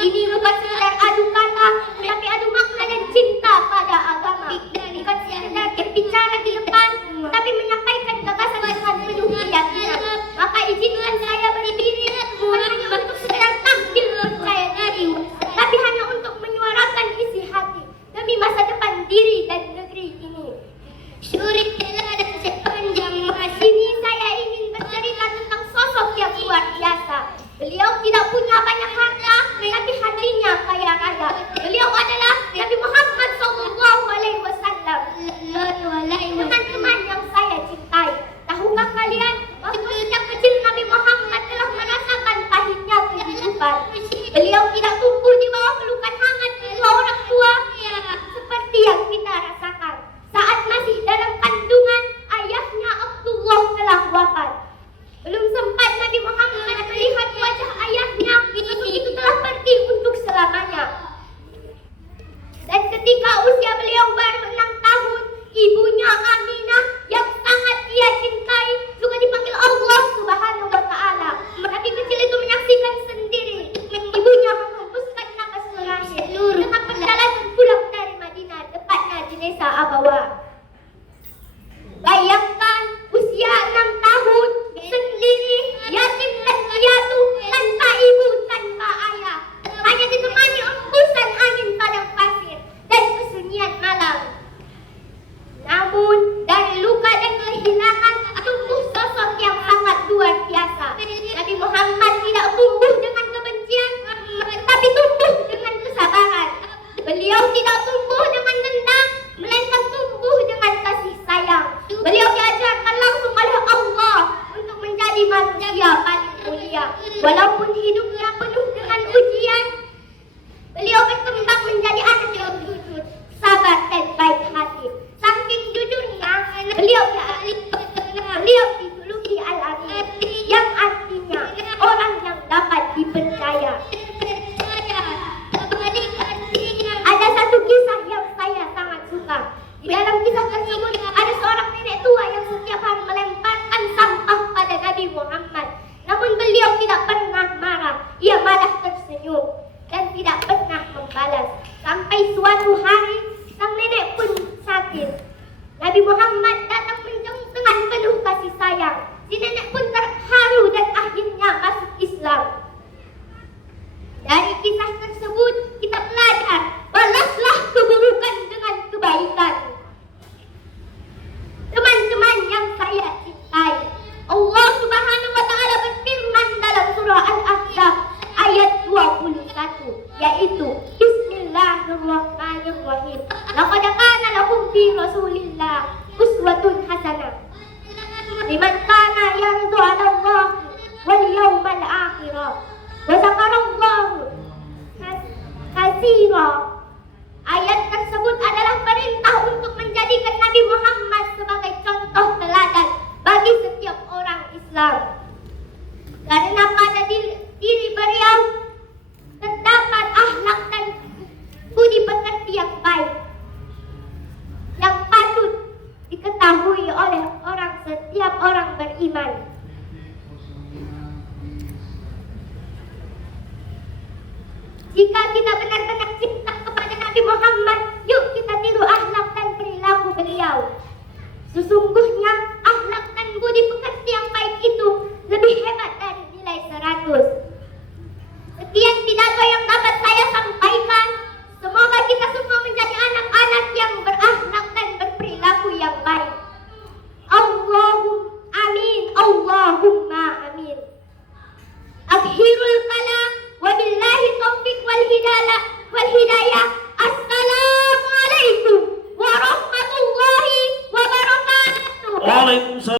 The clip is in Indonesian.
Ini bukan sekedar adu kata, tapi adu makna dan cinta pada agama. Bukan sekedar berbicara di depan, tapi menyampaikan gagasan dengan penuh keyakinan. Maka izinkan saya berdiri bukan hanya untuk sekedar tampil percaya diri, tapi hanya untuk menyuarakan isi hati demi masa depan diri dan negeri ini. Syurik dan sepanjang masa ini saya ingin bercerita tentang sosok yang luar biasa. Beliau tidak punya banyak harta, tapi hatinya kaya raya. Beliau adalah Nabi Muhammad SAW. Teman-teman yang saya cintai, tahukah kalian bahwa sejak kecil Nabi Muhammad telah merasakan pahitnya kehidupan. Beliau tidak tumbuh di bawah pelukan hangat kedua orang tua seperti yang kita rasakan. Saat masih dalam kandungan, ayahnya Abdullah telah wafat. Belum sempat Nabi Muhammad melihat wajah ayahnya, itu telah pergi untuk selamanya. Dan ketika usia beliau baru 6 tahun, ibunya Aminah yang sangat dia cintai juga dipanggil Allah Subhanahu wa Ta'ala. Nabi kecil itu menyaksikan sendiri ibunya menghembuskan nafas terakhir dengan perjalanan pulang dari Madinah, tepatnya di desa Abawa. Bayangkan usia 6 tahun sendiri, yatim dan piatu, tanpa ibu, tanpa ayah, hanya ditemani embusan angin padang pasir dan kesunyian malam. Namun dari luka dan kehilangan tumbuh sosok yang sangat luar biasa. Nabi Muhammad tidak tumbuh dengan kebencian, tapi tumbuh dengan kesabaran. Beliau tidak tumbuh dengan dendam, melainkan tumbuh dengan kasih sayang. Beliau diajarkan langsung oleh Allah untuk menjadi manusia paling mulia. Walaupun hidupnya penuh dengan ujian, beliau berkembang menjadi anak yang jujur, sabar dan baik hati. Saking jujurnya, beliau dijuluki Al-Amin, yang artinya orang yang dapat dipercaya. Ada satu kisah yang saya sangat suka. Di dalam kisah tersebut ada seorang nenek tua yang setiap hari melemparkan sampah pada Nabi Muhammad. Namun beliau tidak pernah marah, ia malah tersenyum dan tidak pernah membalas. Sampai suatu hari sang nenek pun sakit. Nabi Muhammad datang menjenguk dengan penuh kasih sayang. Si nenek pun terharu dan akhirnya masuk Islam. Dari kisah tersebut kita belajar, balaslah keburukan dengan kebaikan. Teman-teman yang saya cintai, Allah Subhanahu wa Ta'ala berfirman dalam surah Al-Ahzab ayat 21, yaitu Bismillahirrahmanirrahim. Laqad kana lakum fi Rasulillah uswatun hasanah liman kana yarju 'ala Allah wal yawmal akhir wa dzakarallaha katsira. Ayat tersebut adalah perintah untuk menjadikan Nabi Muhammad sebagai contoh teladan bagi setiap orang Islam. Karena pada diri beliau terdapat akhlak dan budi pekerti yang baik, yang patut diketahui oleh setiap orang beriman. Jika kita benar-benar cinta kepada Nabi Muhammad, yuk kita tiru akhlak dan perilaku beliau. Sesungguhnya akhlak dan budi pekerti yang baik itu lebih hebat dari nilai 100. Sekian pidato yang dapat saya sampaikan. Semoga kita semua menjadi anak-anak yang berakhlak dan berperilaku yang baik. Allahumma amin, Allahumma amin. Akhirul kalam, wabillahi taufiq wal hidayah.